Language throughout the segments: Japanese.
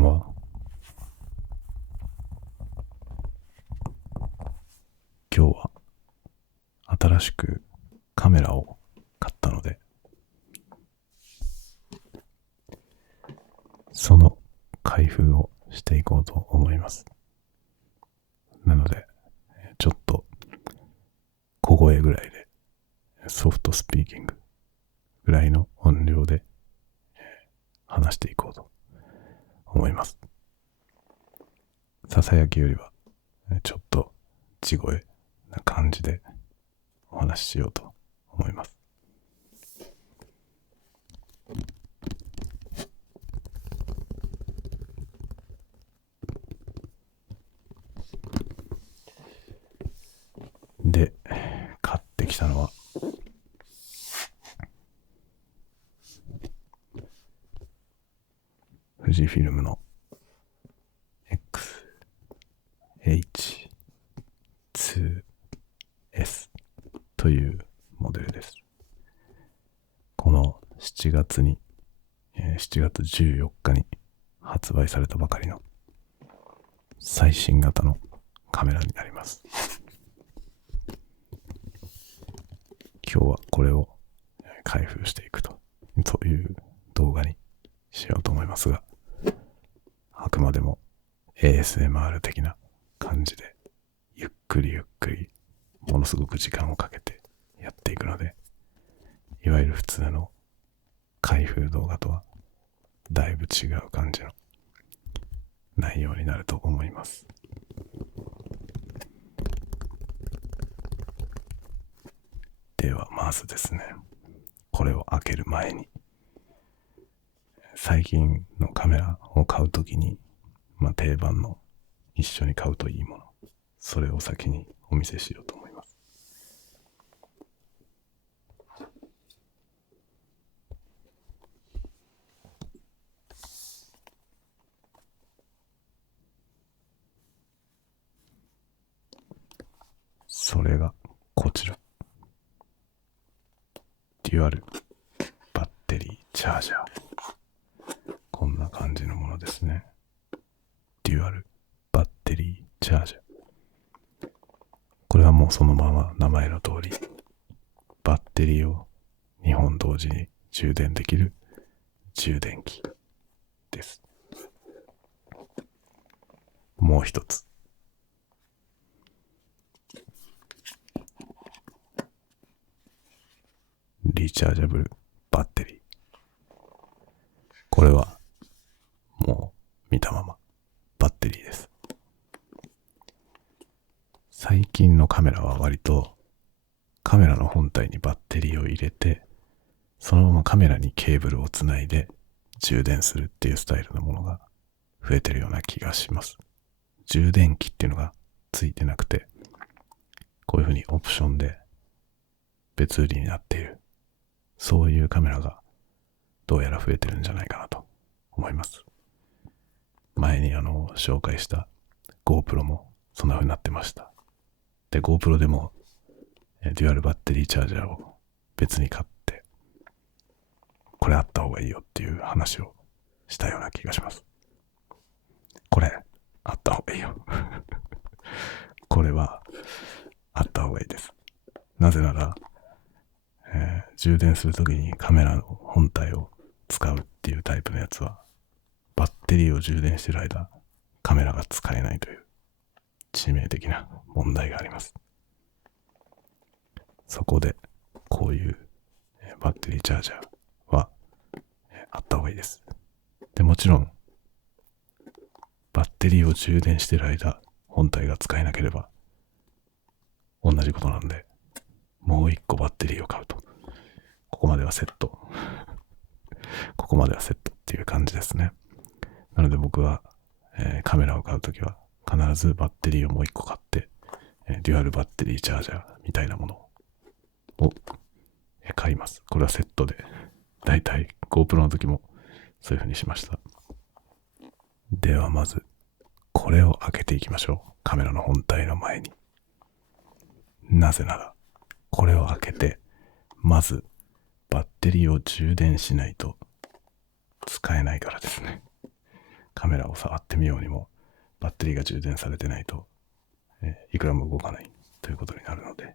んは。今日は新しくカメラを買ったので、その開封をしていこうと思います。なので、ちょっと小声ぐらいで、ソフトスピーキングぐらいの音量で話していこうと思います。ささやきよりはちょっと地声な感じでお話ししようと思います。で、買ってきたのは富士フィルムの XH2S というモデルです。この7月14日に発売されたばかりの最新型のカメラになります。今日はこれを開封していくという動画にしようと思いますが、あくまでも ASMR 的な感じでゆっくりものすごく時間をかけてやっていくので、いわゆる普通の開封動画とはだいぶ違う感じの内容になると思います。ではまずですね、これを開ける前に、最近のカメラを買うときに、定番の一緒に買うといいもの、それを先にお見せしようと思います。それがこちら、デュアルバッテリーチャージャー。こんな感じのものですね。デュアルバッテリーチャージャー。これはもうそのまま名前の通り、バッテリーを2本同時に充電できる充電器です。もう一つ、リチャージャブルバッテリー。これはもう見たままバッテリーです。最近のカメラは割とカメラの本体にバッテリーを入れて、そのままカメラにケーブルをつないで充電するっていうスタイルのものが増えてるような気がします。充電器っていうのがついてなくて、こういうふうにオプションで別売りになっている、そういうカメラがどうやら増えてるんじゃないかなと思います。前に紹介した GoPro もそんな風になってました。で、GoPro でもデュアルバッテリーチャージャーを別に買って、これあった方がいいよっていう話をしたような気がします。これあった方がいいよこれはあった方がいいです。なぜなら、充電するときにカメラの本体を使うっていうタイプのやつは、バッテリーを充電している間、カメラが使えないという致命的な問題があります。そこでこういうバッテリーチャージャーはあった方がいいです。で、もちろんバッテリーを充電している間、本体が使えなければ同じことなんで、もう一個バッテリーを買うと、ここまではセットっていう感じですね。なので僕は、カメラを買うときは必ずバッテリーをもう一個買って、デュアルバッテリーチャージャーみたいなものを買います。これはセットで、だいたい GoPro の時もそういう風にしました。ではまずこれを開けていきましょう。カメラの本体の前に。なぜならこれを開けてまずバッテリーを充電しないと使えないからですね。カメラを触ってみようにもバッテリーが充電されてないと、いくらも動かないということになるので、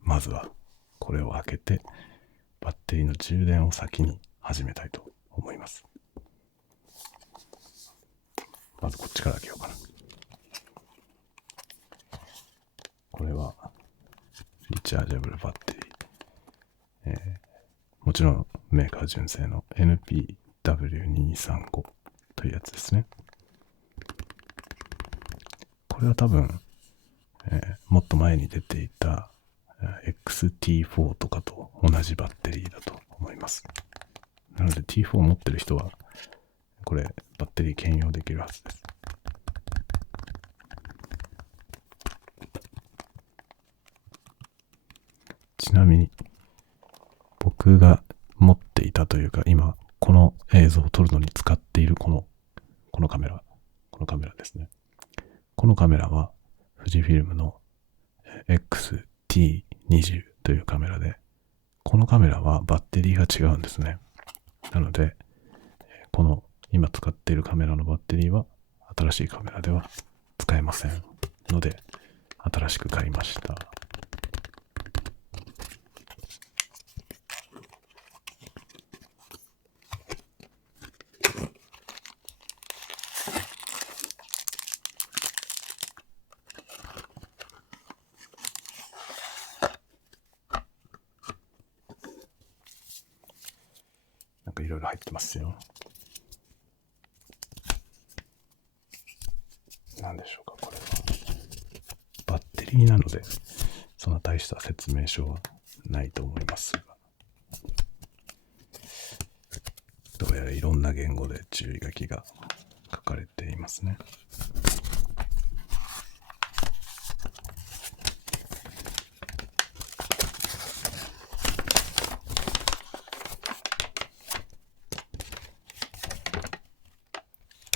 まずはこれを開けてバッテリーの充電を先に始めたいと思います。まずこっちから開けようかな。これはリチャージャブルバッテリー、もちろんメーカー純正の NPW235 というやつですね。これは多分、もっと前に出ていた XT4 とかと同じバッテリーだと思います。なので T4 を持ってる人はこれバッテリー兼用できるはずです。ちなみに僕が持っていたというか、今この映像を撮るのに使っているこのカメラですね。このカメラは富士フィルムの XT20 というカメラで、このカメラはバッテリーが違うんですね。なのでこの今使っているカメラのバッテリーは新しいカメラでは使えませんので、新しく買いました。なんかいろいろ入ってますよ。何でしょうか、これは。バッテリーなので、そんな大した説明書はないと思いますが、どうやらいろんな言語で注意書きが書かれていますね。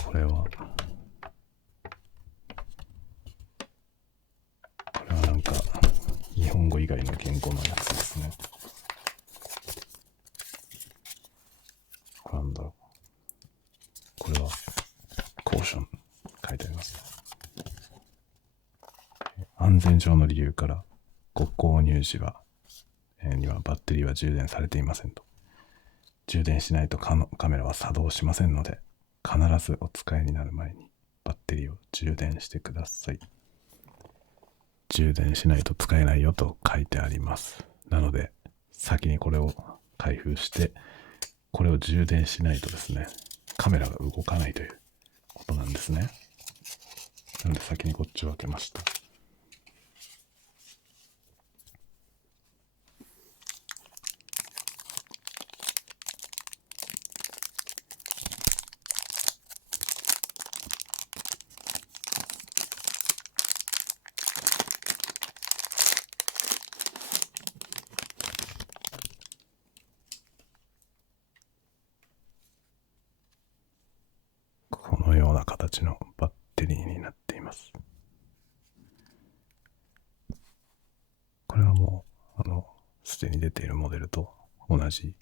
これはなんか日本語以外の言語のやつですね。なんだろう。これはコーション書いてあります。安全上の理由からご購入時は、にはバッテリーは充電されていませんと。充電しないとカメラは作動しませんので、必ずお使いになる前にバッテリーを充電してください。充電しないと使えないよと書いてあります。なので先にこれを開封して、これを充電しないとですね、カメラが動かないということなんですね。なので先にこっちを開けました。このような形のバッテリーになっています。これはもうすでに出ているモデルと同じ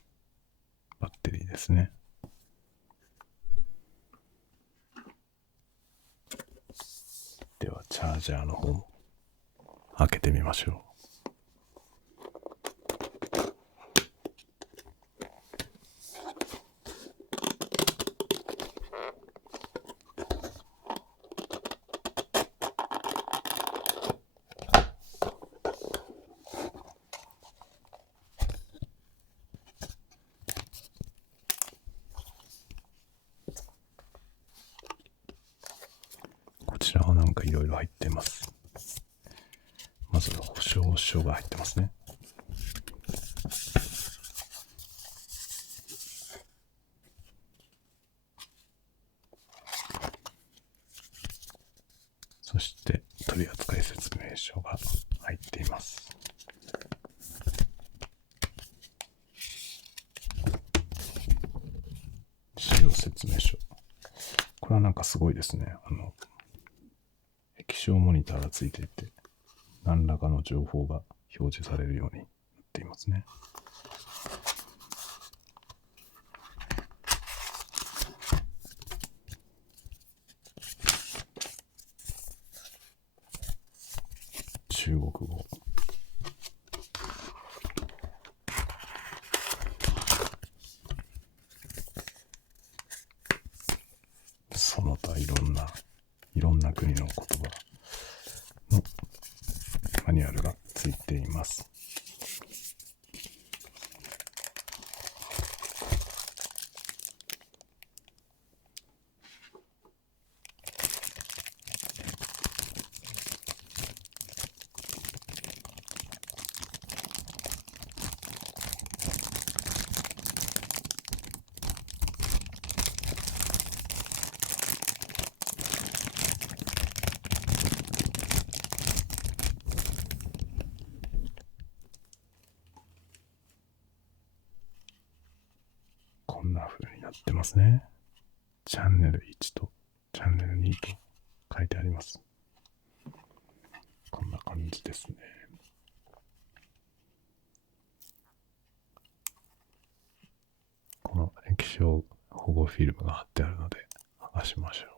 バッテリーですね。ではチャージャーの方も開けてみましょう。こちらはなんかいろいろ入っています。まず保証書が入ってますね。そして取扱説明書が入っています。使用説明書。これはなんかすごいですね。液晶モニターがついていて、何らかの情報が表示されるようになっていますね。中国語。その他いろんな国の言葉のマニュアルがついています。こんな風になってますね。チャンネル1とチャンネル2と書いてあります。こんな感じですね。この液晶保護フィルムが貼ってあるので剥がしましょう。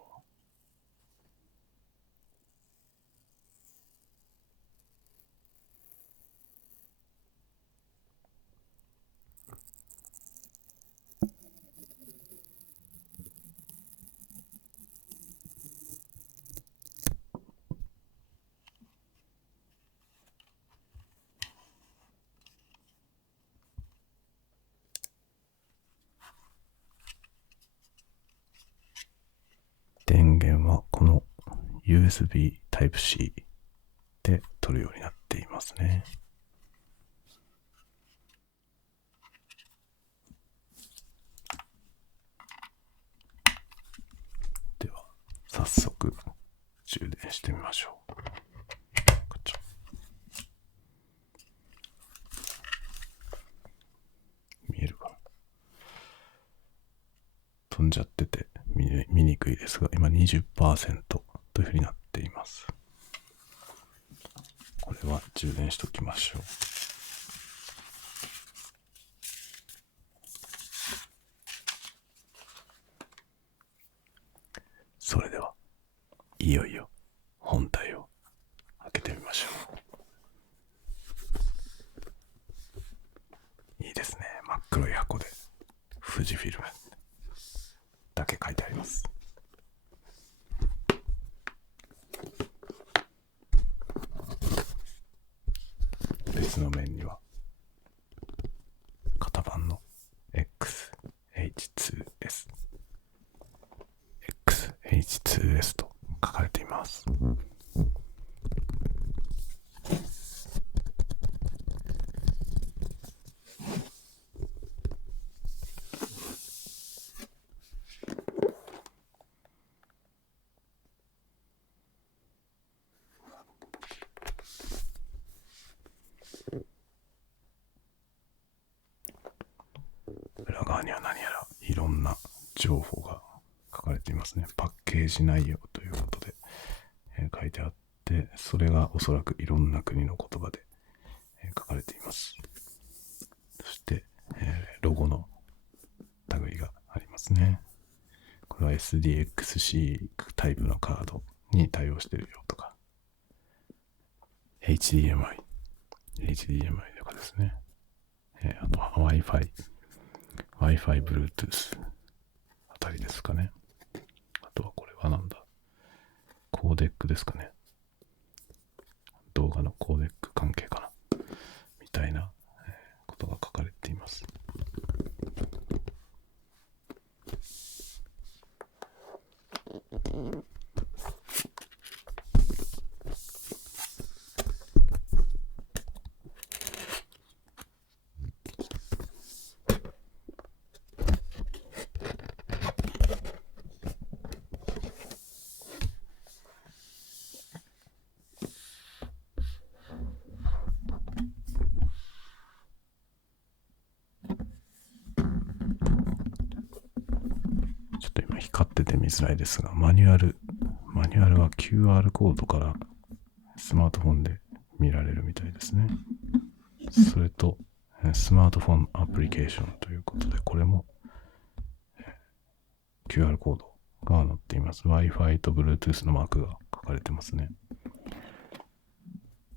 電源はこの USB Type-C で取るようになっていますね。では早速充電してみましょう。見えるかな。飛んじゃってて見にくいですが、今 20% というふうになっています。これは充電しときましょう。それではいよいよ本体を開けてみましょう。いいですね。真っ黒い箱で富士フィルムだけ書いてあります。別の面には型番の XH2S と書かれています。裏側には何やらいろんな情報が書かれていますね。パッケージ内容ということで、書いてあって、それがおそらくいろんな国の言葉で、書かれています。そして、ロゴの類がありますね。これは SDXC タイプのカードに対応しているよとか、HDMI とかですね。あとは Wi-Fi、Bluetooth あたりですかね。あとはこれはなんだ、コーデックですかね。動画のコーデック関係かなみたいなことが書かれています。ちょっと今光ってて見づらいですが、マニュアルは QR コードからスマートフォンで見られるみたいですね。それとスマートフォンアプリケーションということで、これも QR コードが載っています。Wi-Fi と Bluetooth のマークが書かれてますね。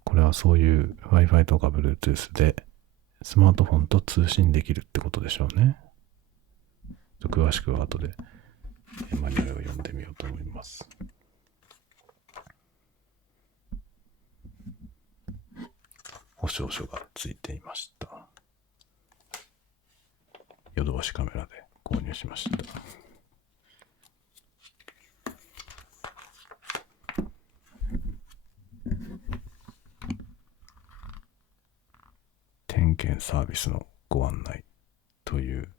これはそういう Wi-Fi とか Bluetooth でスマートフォンと通信できるってことでしょうね。詳しくは後でマニュアルを読んでみようと思います。保証書がついていました。ヨドバシカメラで購入しました。点検サービスのご案内という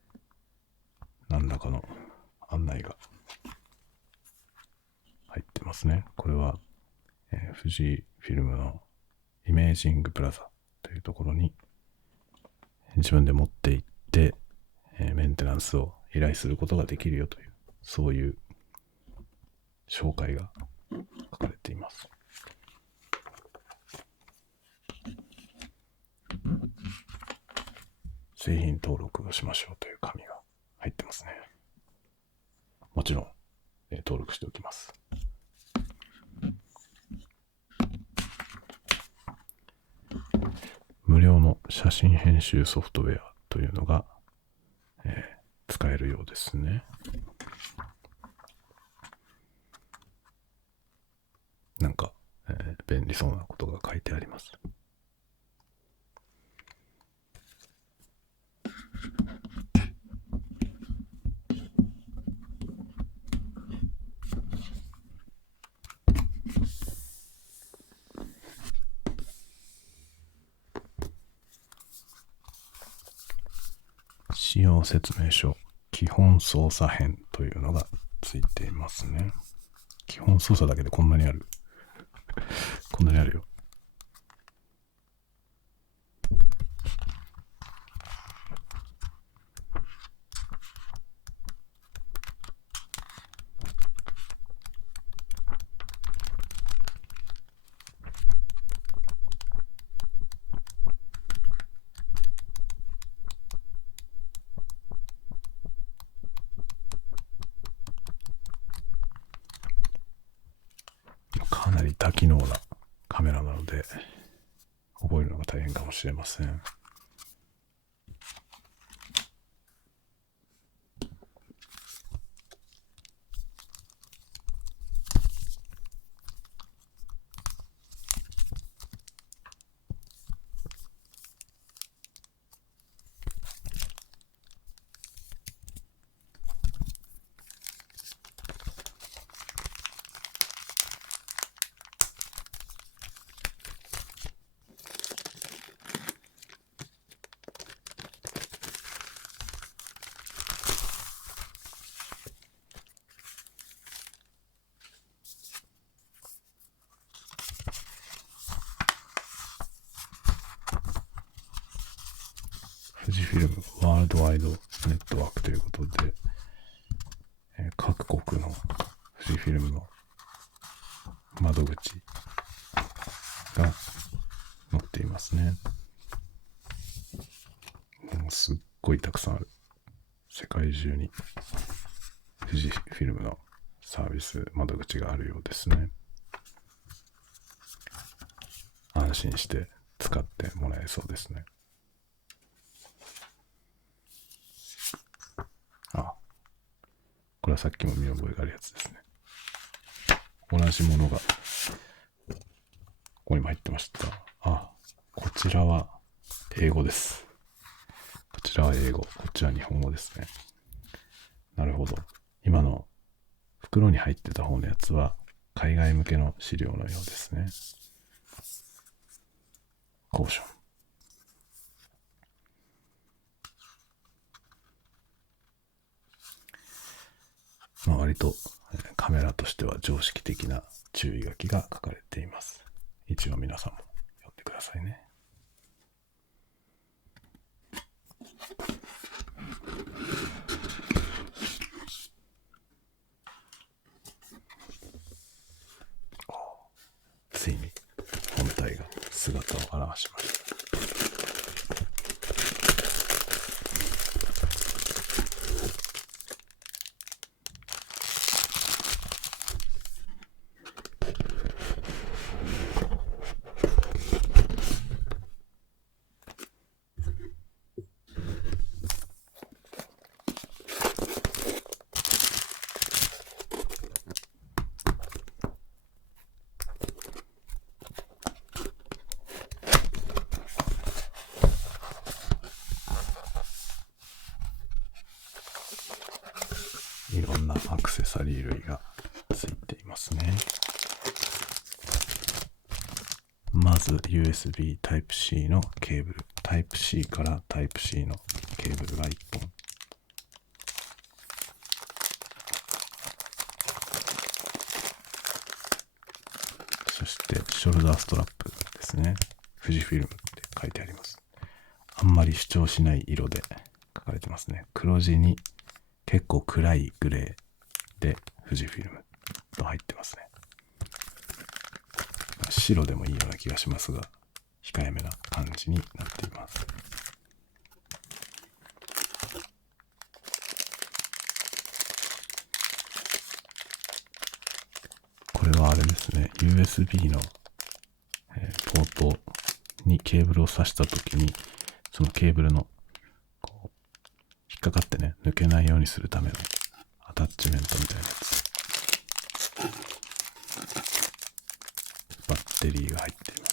何らかの案内が入ってますね。これは、富士フィルムのイメージングプラザというところに自分で持って行って、メンテナンスを依頼することができるよという、そういう紹介が書かれています。製品登録をしましょうという紙が入ってますね。もちろん、登録しておきます。無料の写真編集ソフトウェアというのが、使えるようですね。なんか、便利そうなことが書いてあります。使用説明書基本操作編というのがついていますね。基本操作だけでこんなにある。こんなにあるよ。かなり多機能なカメラなので覚えるのが大変かもしれません。富士フィルムワールドワイドネットワークということで、各国の富士フィルムの窓口が載っていますね。すっごいたくさんある。世界中に富士フィルムのサービス窓口があるようですね。安心して使ってもらえそうですね。これはさっきも見覚えがあるやつですね。同じものがここにも入ってました。こちらは英語です。こちらは英語、こっちは日本語ですね。なるほど。今の袋に入ってた方のやつは海外向けの資料のようですね。コーション。割とカメラとしては常識的な注意書きが書かれています。一応皆さんも読んでくださいね。ついに本体が姿を現しました。サリー類がついていますね。まず USB Type-C のケーブル、Type-C から Type-C のケーブルが1本、そしてショルダーストラップですね。富士フィルムって書いてあります。あんまり主張しない色で書かれてますね。黒地に結構暗いグレーで富士フィルムと入ってますね。白でもいいような気がしますが、控えめな感じになっています。これはあれですね、USB の、ポートにケーブルを挿したときに、そのケーブルのこう引っかかってね、抜けないようにするためのアタッチメントみたいなやつ。バッテリーが入っています。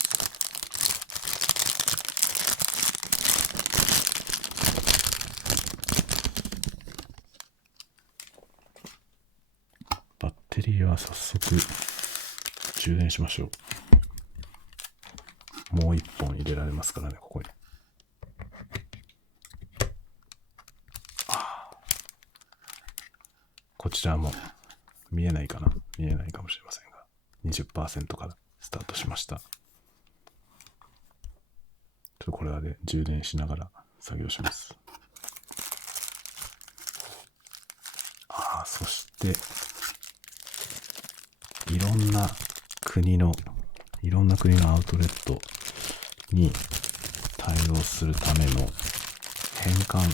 バッテリーは早速充電しましょう。もう一本入れられますからね、ここに。こちらも見えないかな、見えないかもしれませんが、20% からスタートしました。ちょっとこれはね、充電しながら作業します。そしていろんな国のアウトレットに対応するための変換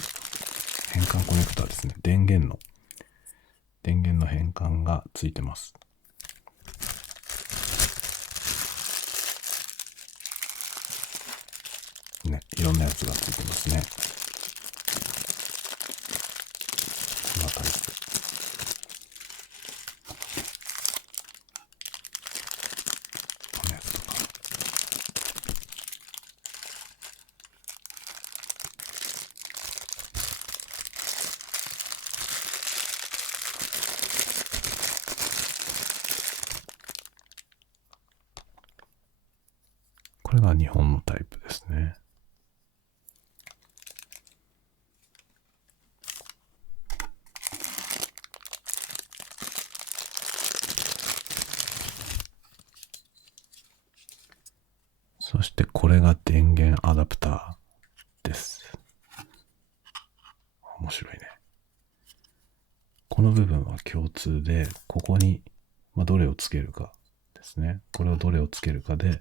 コネクタですね。電源の変換がついてます。ね、いろんなやつがついてますね。このタイプ。このやつとか。これが日本のタイプですね。そしてこれが電源アダプターです。面白いね。この部分は共通で、ここにどれをつけるかですね。これをどれをつけるかで、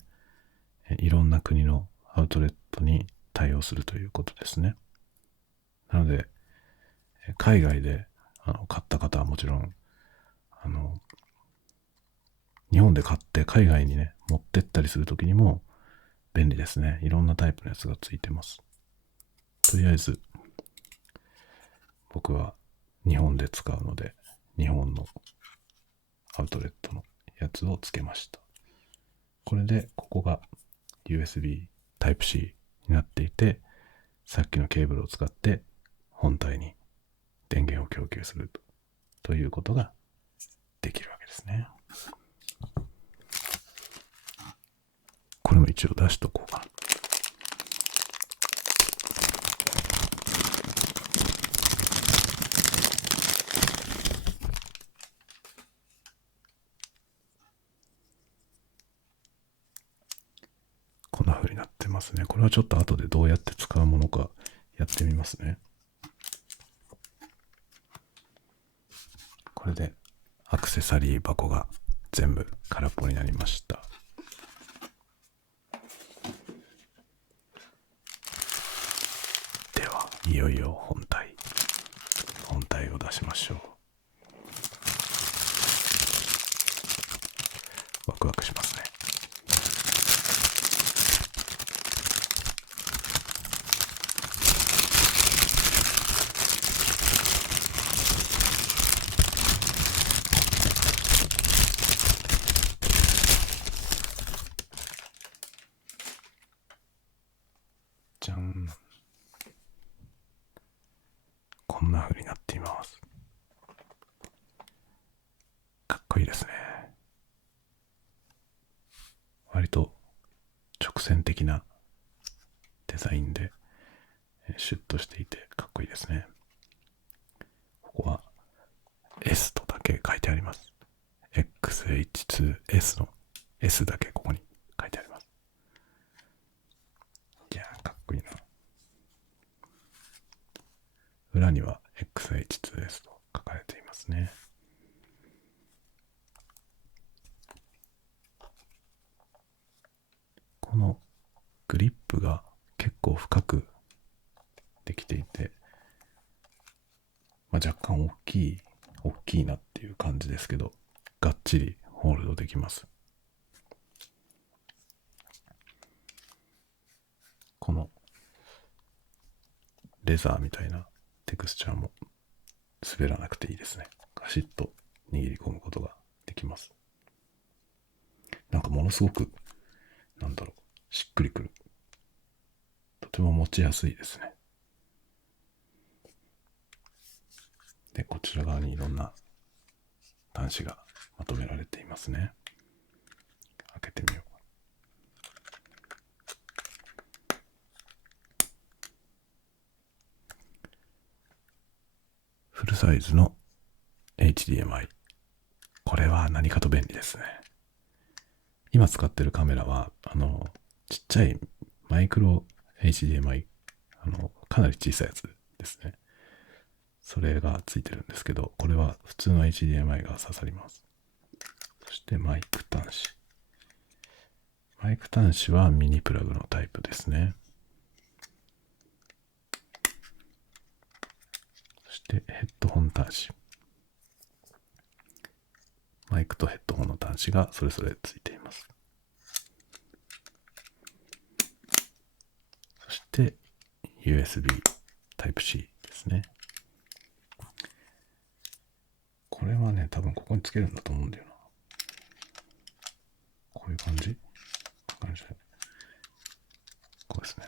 いろんな国のアウトレットに対応するということですね。なので、海外で買った方はもちろん、日本で買って海外にね、持ってったりするときにも便利ですね。いろんなタイプのやつがついてます。とりあえず、僕は日本で使うので、日本のアウトレットのやつをつけました。これで、ここが USB Type-C になっていて、さっきのケーブルを使って本体に電源を供給するということができるわけですね。これも一応出しとこうかな。こんな風になってますね。これはちょっと後でどうやって使うものかやってみますね。これでアクセサリー箱が全部空っぽになりました。では、いよいよ本体を出しましょう。ワクワクしますね。じゃん。こんな風になっています。ですね。割と直線的なデザインでシュッとしていてかっこいいですね。ここは S とだけ書いてあります。XH2S の S だけここに書いてあります。いやーかっこいいな。裏には XH2S と書かれていますね。このグリップが結構深くできていて、若干大きいなっていう感じですけど、がっちりホールドできます。このレザーみたいなテクスチャーも滑らなくていいですね。ガシッと握り込むことができます。なんかものすごく、しっくりくる。とても持ちやすいですね。で、こちら側にいろんな端子がまとめられていますね。開けてみよう。フルサイズの HDMI。これは何かと便利ですね。今使ってるカメラは、ちっちゃいマイクロ HDMI、かなり小さいやつですね。それがついてるんですけど、これは普通の HDMI が刺さります。そしてマイク端子。マイク端子はミニプラグのタイプですね。そしてヘッドホン端子。マイクとヘッドホンの端子がそれぞれついています。そして USB Type-C ですね。これはね、多分ここにつけるんだと思うんだよな。こういう感じこうですね。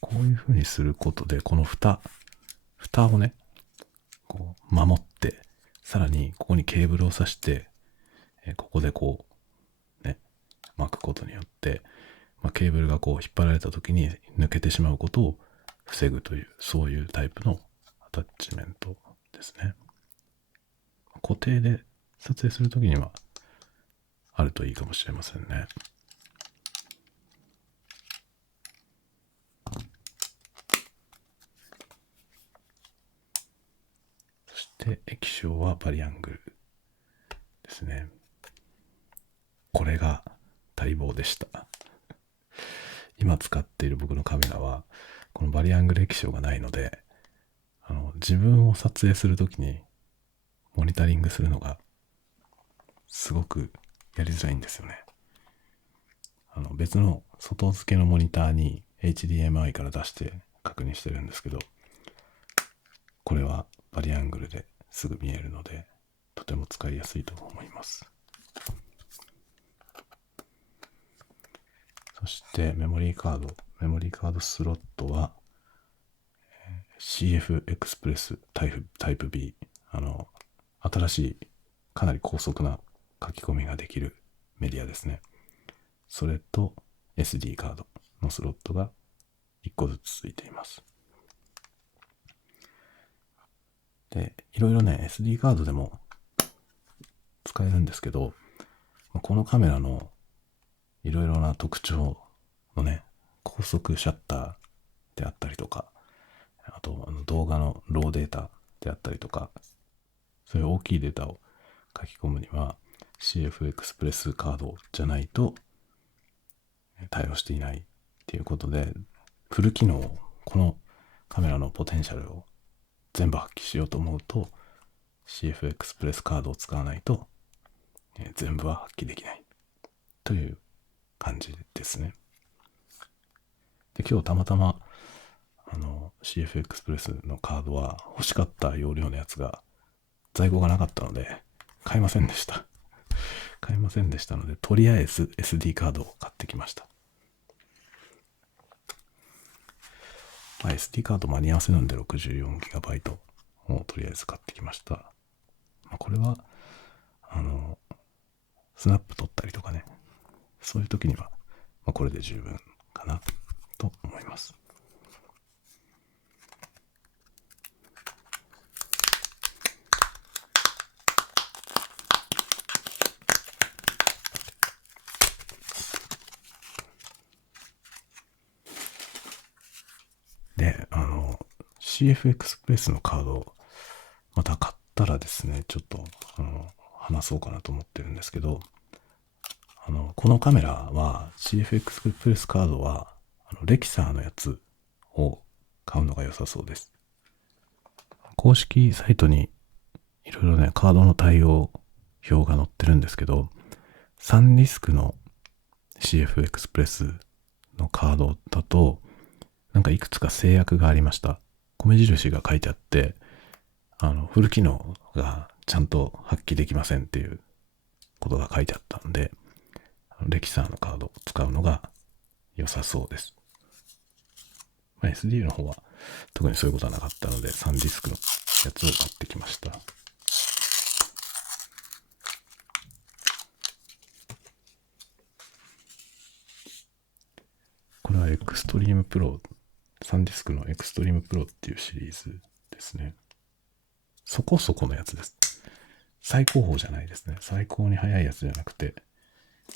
こういう風にすることで、この蓋をね、こう守って、さらにここにケーブルを挿して、ここでこう、ね、巻くことによって、ケーブルがこう引っ張られた時に抜けてしまうことを防ぐという、そういうタイプのアタッチメントですね。固定で撮影するときにはあるといいかもしれませんね。そして液晶はバリアングルですね。これが待望でした。今使っている僕のカメラはこのバリアングル液晶がないので、自分を撮影するときにモニタリングするのがすごくやりづらいんですよね。別の外付けのモニターに HDMI から出して確認してるんですけど、これはバリアングルですぐ見えるので、とても使いやすいと思います。そしてメモリーカードスロットは CF エクスプレスタイプ B、新しいかなり高速な書き込みができるメディアですね。それと SD カードのスロットが1個ずつついています。で、いろいろね、SD カードでも使えるんですけど、このカメラのいろいろな特徴のね、高速シャッターであったりとか、あと動画のローデータであったりとか、そういう大きいデータを書き込むには CF エクスプレスカードじゃないと対応していないっていうことで、フル機能、このカメラのポテンシャルを全部発揮しようと思うと CF エクスプレスカードを使わないと全部は発揮できないという感じですね。で、今日たまたまCF エクスプレスのカードは欲しかった容量のやつが在庫がなかったので買いませんでしたので、とりあえず SD カードを買ってきました。SD カード間に合わせるんで 64GB をとりあえず買ってきました。これは、スナップ撮ったりとかね、そういう時には、これで十分かなと思います。で、CF エクスプレスのカードをまた買ったらですね、ちょっと話そうかなと思ってるんですけど、このカメラは CF エクスプレスカードはレキサーのやつを買うのが良さそうです。公式サイトにいろいろね、カードの対応表が載ってるんですけど、サンディスクの CF エクスプレスのカードだと、なんかいくつか制約がありました。米印が書いてあって、フル機能がちゃんと発揮できませんっていうことが書いてあったんで、レキサーのカードを使うのが良さそうです。SD の方は特にそういうことはなかったので、サンディスクのやつを買ってきました。これはエクストリームプロ、サンディスクのエクストリームプロっていうシリーズですね。そこそこのやつです。最高峰じゃないですね。最高に速いやつじゃなくて、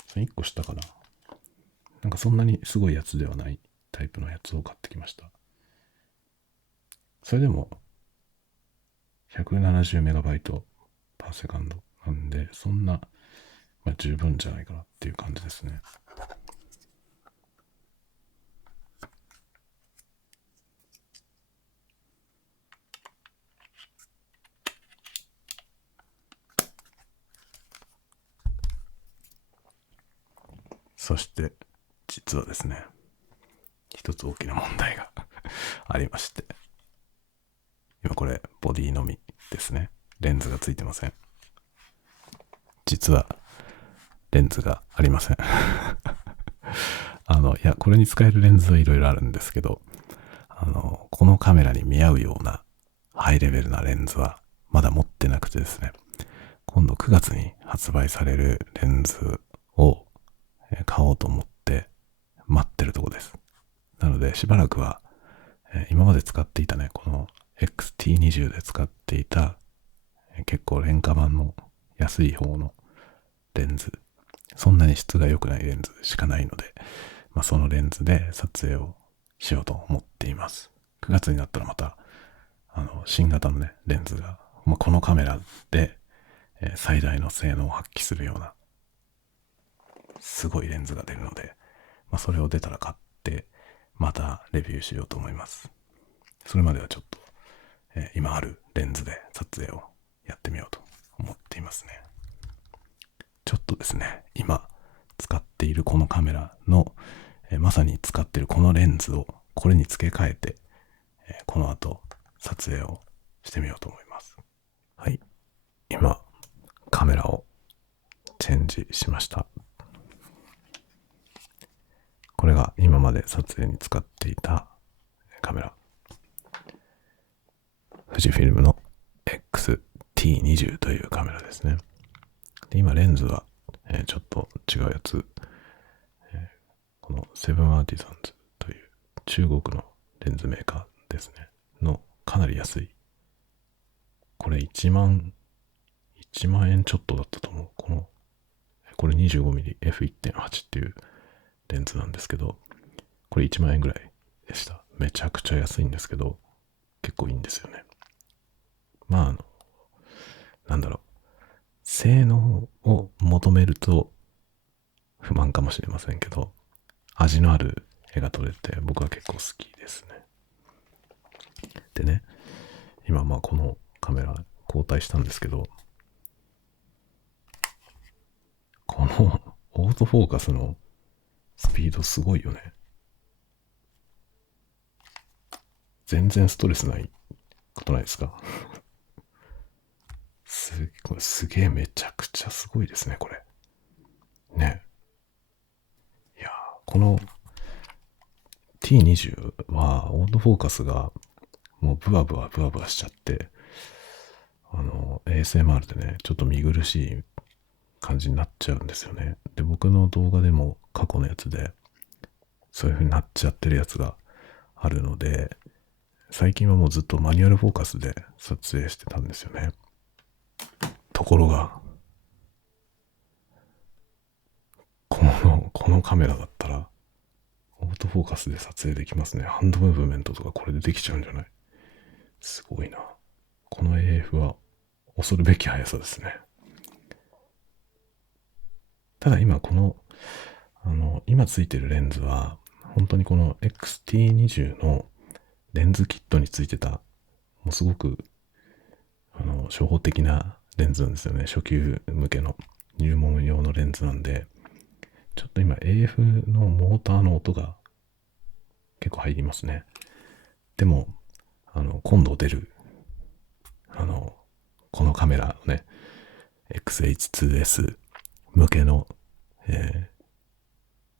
その1個下かな。なんかそんなにすごいやつではないタイプのやつを買ってきました。それでも 170MB パーセカンドなんで、そんな、十分じゃないかなっていう感じですね。そして実はですね、一つ大きな問題がありまして、今これボディのみですね。レンズがついてません。実はレンズがありません。いや、これに使えるレンズはいろいろあるんですけど、このカメラに見合うようなハイレベルなレンズはまだ持ってなくてですね、今度9月に発売されるレンズを買おうと思って待ってるとこです。なのでしばらくは今まで使っていたね、この XT20 で使っていた結構廉価版の安い方のレンズ、そんなに質が良くないレンズしかないので、そのレンズで撮影をしようと思っています。9月になったらまた新型のねレンズが、このカメラで最大の性能を発揮するようなすごいレンズが出るので、それを出たら買ってまたレビューしようと思います。それまではちょっと、今あるレンズで撮影をやってみようと思っていますね。ちょっとですね、今使っているこのカメラの、まさに使っているこのレンズをこれに付け替えて、この後撮影をしてみようと思います。はい、今カメラをチェンジしました。これが今まで撮影に使っていたカメラ、富士フィルムの XT20 というカメラですね。で今レンズは、ちょっと違うやつ、このセブンアーティザンズという中国のレンズメーカーですねのかなり安い、これ1万円ちょっとだったと思う。これ 25mm F1.8 っていうレンズなんですけど、これ1万円ぐらいでした。めちゃくちゃ安いんですけど結構いいんですよね。なんだろう、性能を求めると不満かもしれませんけど、味のある絵が撮れて僕は結構好きですね。でね、今このカメラ交代したんですけど、このオートフォーカスのスピードすごいよね。全然ストレスないことないですか？すげえ、めちゃくちゃすごいですね、これ。ね。いや、この T20 はオートフォーカスがもうブワブワしちゃって、ASMR でね、ちょっと見苦しい感じになっちゃうんですよね。で、僕の動画でも過去のやつで、そういう風になっちゃってるやつがあるので、最近はもうずっとマニュアルフォーカスで撮影してたんですよね。ところが、このカメラだったら、オートフォーカスで撮影できますね。ハンドムーブメントとかこれでできちゃうんじゃない？すごいな。この AF は恐るべき速さですね。ただ今今ついてるレンズは、本当にこの XT20 のレンズキットについてた、もうすごく、初歩的なレンズなんですよね。初級向けの入門用のレンズなんで、ちょっと今 AF のモーターの音が結構入りますね。でも、今度出る、このカメラのね、XH2S 向けの、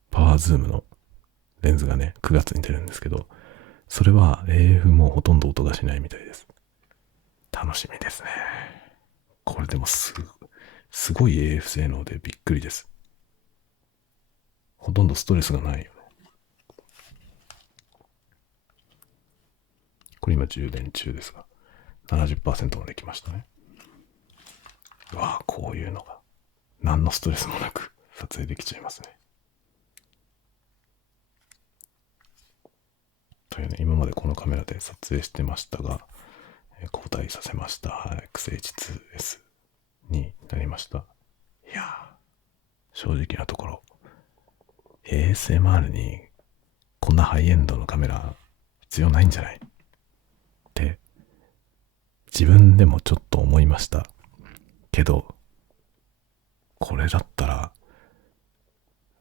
パワーズームのレンズがね、9月に出るんですけど、それは AF もほとんど音がしないみたいです。楽しみですね。これでもすごい AF 性能でびっくりです。ほとんどストレスがないよね。これ今充電中ですが、70% まで来ましたね。うわぁ、こういうのが、何のストレスもなく撮影できちゃいますね。というね、今までこのカメラで撮影してましたが、交代させました。XH2S になりました。いやー、正直なところ、ASMR にこんなハイエンドのカメラ必要ないんじゃないって自分でもちょっと思いましたけど、これだったら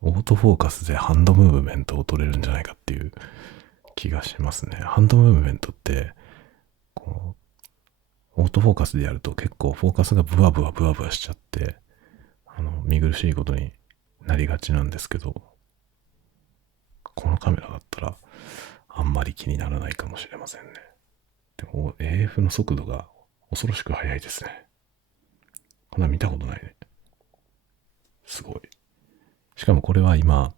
オートフォーカスでハンドムーブメントを撮れるんじゃないかっていう気がしますね。ハンドムーブメントってこうオートフォーカスでやると結構フォーカスがブワブワしちゃって見苦しいことになりがちなんですけど、このカメラだったらあんまり気にならないかもしれませんね。でも AF の速度が恐ろしく速いですね。こんな見たことないね。すごい。しかもこれは今、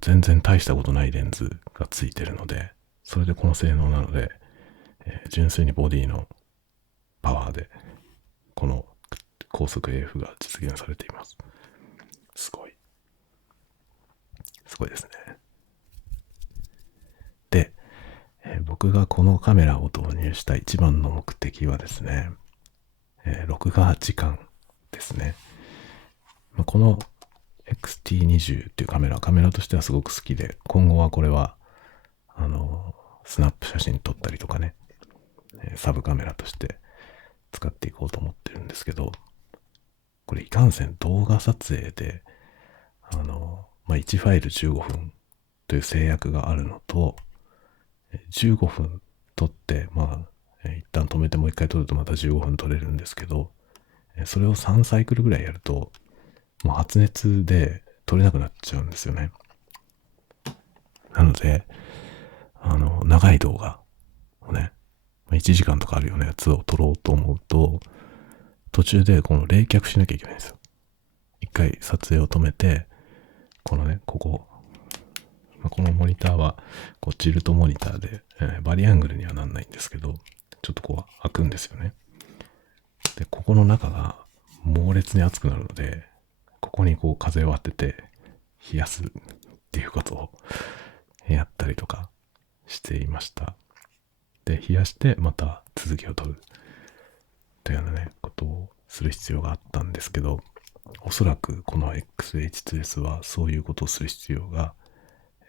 全然大したことないレンズがついてるので、それでこの性能なので、純粋にボディのパワーで、この高速 AF が実現されています。すごい。すごいですね。で、僕がこのカメラを導入した一番の目的はですね、録画時間ですね。この XT20 っていうカメラとしてはすごく好きで、今後はこれは、スナップ写真撮ったりとかね、サブカメラとして使っていこうと思ってるんですけど、これいかんせん動画撮影で、1ファイル15分という制約があるのと、15分撮って、一旦止めてもう一回撮るとまた15分撮れるんですけど、それを3サイクルぐらいやると、もう発熱で撮れなくなっちゃうんですよね。なので、長い動画をね、1時間とかあるようなやつを撮ろうと思うと、途中でこの冷却しなきゃいけないんですよ。一回撮影を止めて、このね、このモニターはこうチルトモニターで、バリアングルにはなんないんですけど、ちょっとこう開くんですよね。で、ここの中が猛烈に熱くなるので、ここにこう風を当てて冷やすっていうことをやったりとかしていました。で、冷やしてまた続きを取るというようなね、ことをする必要があったんですけど、おそらくこの XH2S はそういうことをする必要が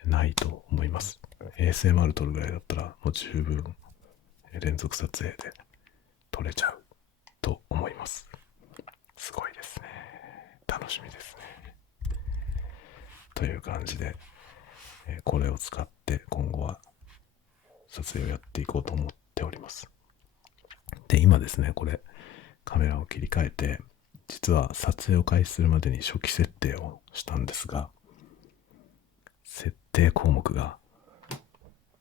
ないと思います。ASMR 撮るぐらいだったらもう十分連続撮影で撮れちゃうと思います。すごいですね。楽しみですね。という感じで、これを使って今後は撮影をやっていこうと思っております。で、今ですね、これカメラを切り替えて、実は撮影を開始するまでに初期設定をしたんですが、設定項目が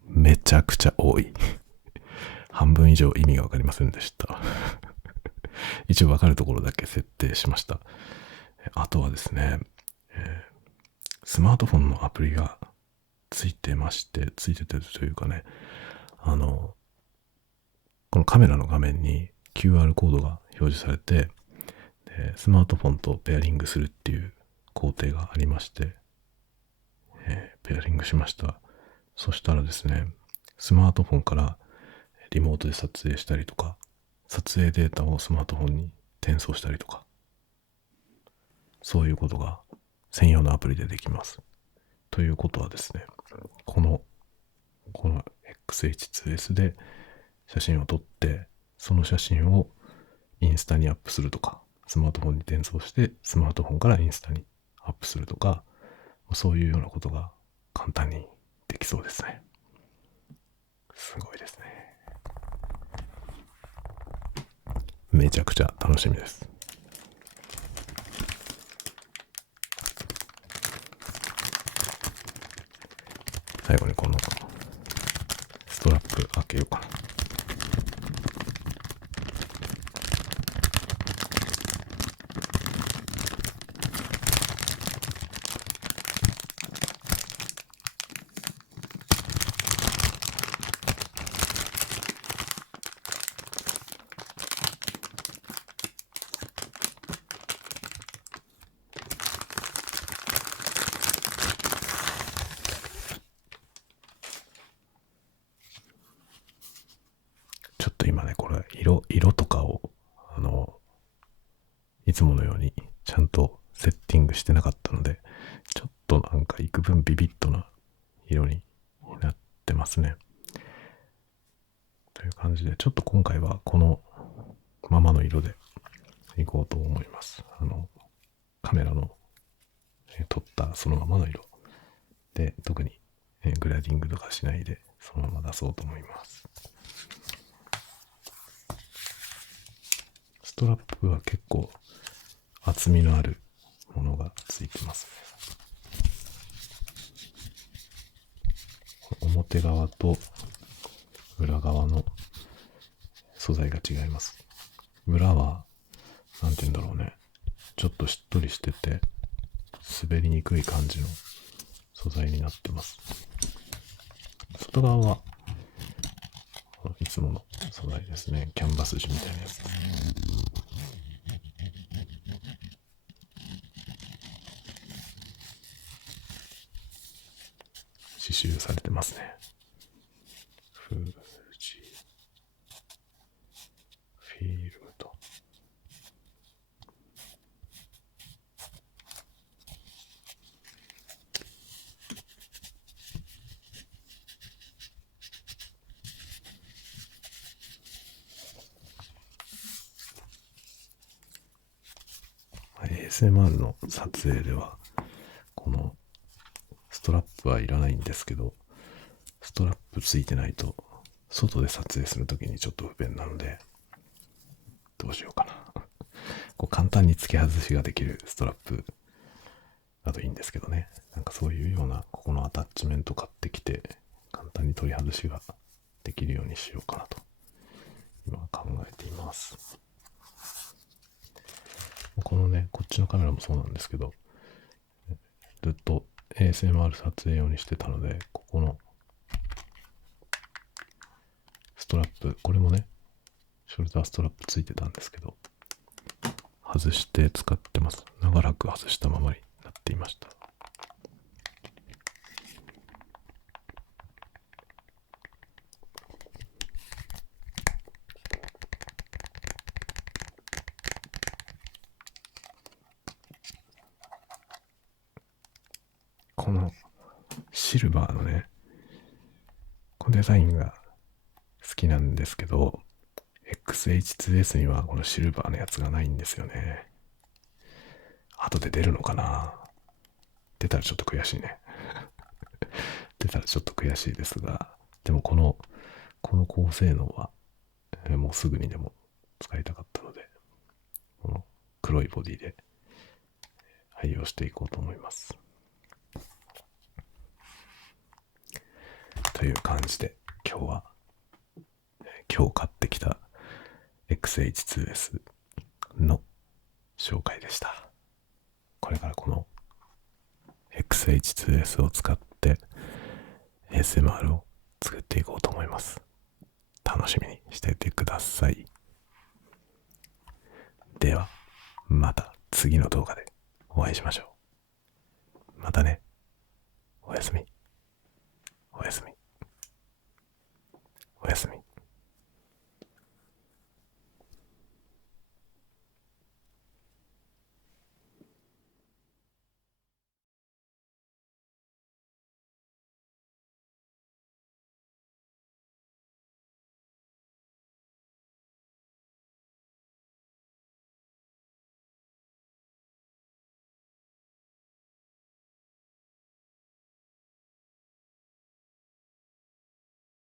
めちゃくちゃ多い。半分以上意味がわかりませんでした。一応わかるところだけ設定しました。あとはですね、スマートフォンのアプリがついててというかね、このカメラの画面に QR コードが表示されて、スマートフォンとペアリングするっていう工程がありまして、ペアリングしました。そしたらですね、スマートフォンからリモートで撮影したりとか、撮影データをスマートフォンに転送したりとか、そういうことが専用のアプリでできます。ということはですね、この XH2S で写真を撮って、その写真をインスタにアップするとか、スマートフォンに転送してスマートフォンからインスタにアップするとか、そういうようなことが簡単にできそうですね。すごいですね。めちゃくちゃ楽しみです。最後にこのストラップ開けようかな。ちょっと今ね、これ色とかをいつものようにちゃんとセッティングしてなかったので、ちょっとなんか幾分ビビッドな色になってますね。という感じで、ちょっと今回はこのままの色でいこうと思います。カメラの撮ったそのままの色で、特にグラディングとかしないでそのまま出そうと思います。ストラップは結構厚みのあるものがついてますね。表側と裏側の素材が違います。裏はなんて言うんだろうね、ちょっとしっとりしてて滑りにくい感じの素材になってます。外側はいつもの素材ですね。キャンバス地みたいなやつ。刺繍されてますね。フィルムと。ASMR の撮影ではこのストラップはいらないんですけど、ストラップついてないと外で撮影するときにちょっと不便なので、どうしようかな。こう簡単に付け外しができるストラップだといいんですけどね。なんかそういうようなここのアタッチメント買ってきて簡単に取り外しができるようにしようかなと今考えています。このね、こっちのカメラもそうなんですけど、ずっと ASMR 撮影用にしてたので、ここのストラップ、これもね、ショルダーストラップついてたんですけど、外して使ってます。長らく外したままになっていました。このシルバーのね、このデザインが好きなんですけど、XH2S にはこのシルバーのやつがないんですよね。後で出るのかな？出たらちょっと悔しいね。出たらちょっと悔しいですが、でもこの高性能は、もうすぐにでも使いたかったので、この黒いボディで愛用していこうと思います。という感じで今日買ってきた XH2S 紹介でした。これからこの XH2S を使って ASMR を作っていこうと思います。楽しみにしていてください。では、また次の動画でお会いしましょう。またね。おやすみ。おやすみ。おやすみ。